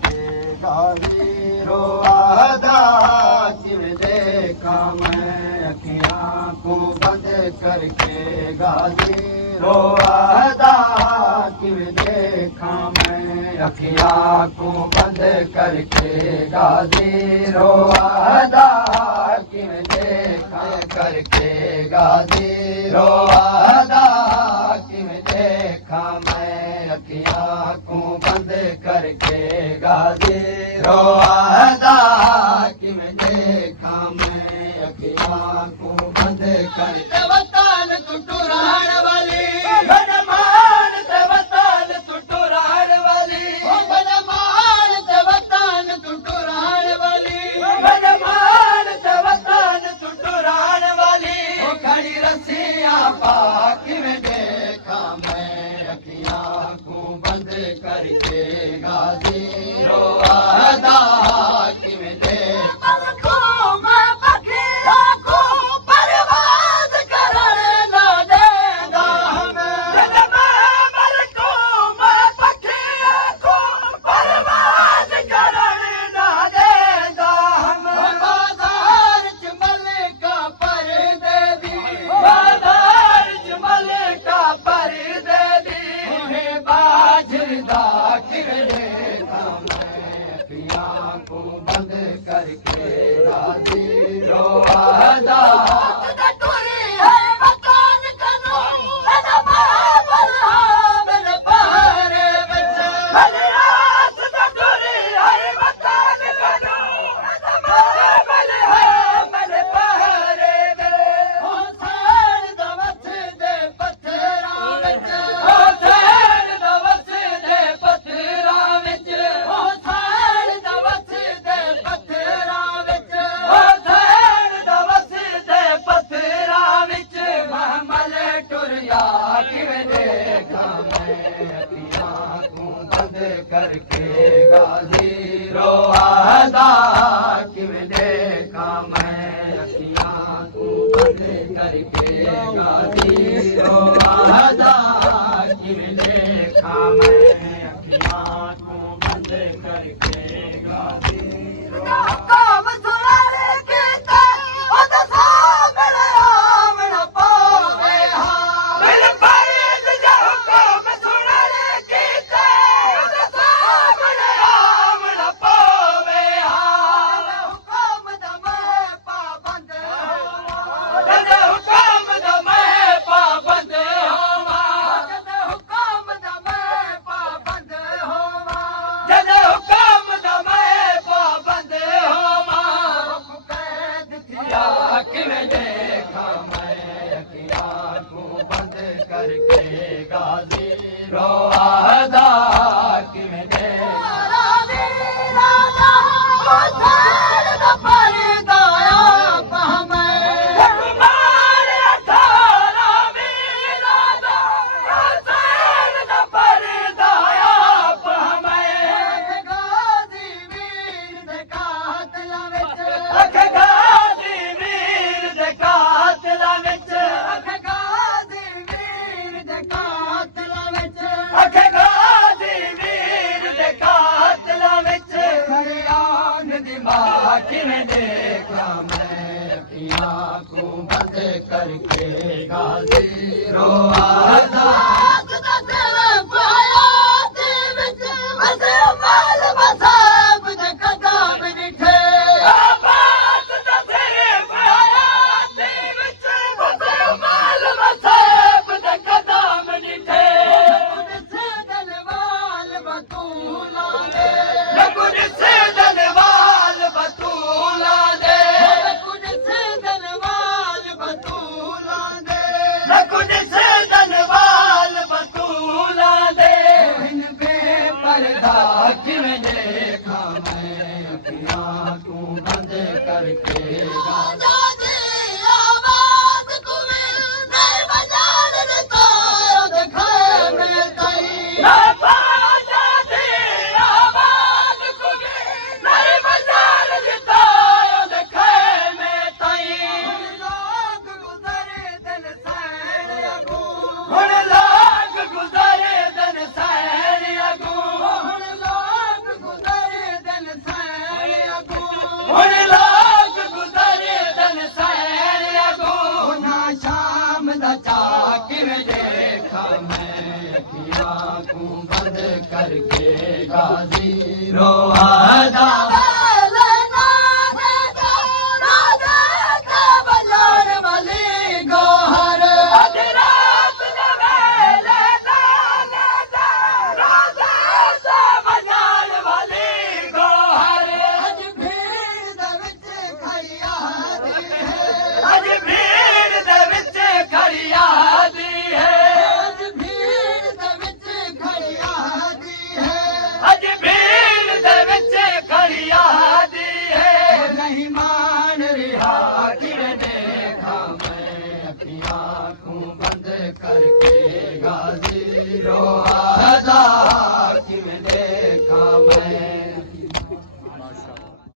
करके गाजी रोआदा किव देखा मैं अखियां को बंद करके गाजी रोआदा किव देखा मैं अखियां को बंद करके गाजी रोआदा किव देखा करके गाजी रोआदा किव देखा मैं अखियां को बंद करके गाजी रोआदा किव देखा मैं अखियां को बंद करके वतन टुटुराण वाली बदमान ते वतन टुटुराण वाली बदमान ते वतन टुटुराण वाली बदमान ते वतन टुटुराण वाली खड़ी रस्सियां पा किव देखा मैं अखियां को बंद करके गाजी रोआदा किव देखा को बंद करके गाजी रोआदा करके गाजी रोआदा किव देखा मैं अखियां को बंद करके गाजी रोआदा किव देखा मैं अखियां को बंद करके गाजी किव देखा मैं अखियां को बंद करके गाजी रोआदा किव देखा किव देखा मैं अखियां को बंद करके गाजी रोआदा किव देखा मैं अखियां को बंद करके गाजी रोहादा करके गाजी रोहादा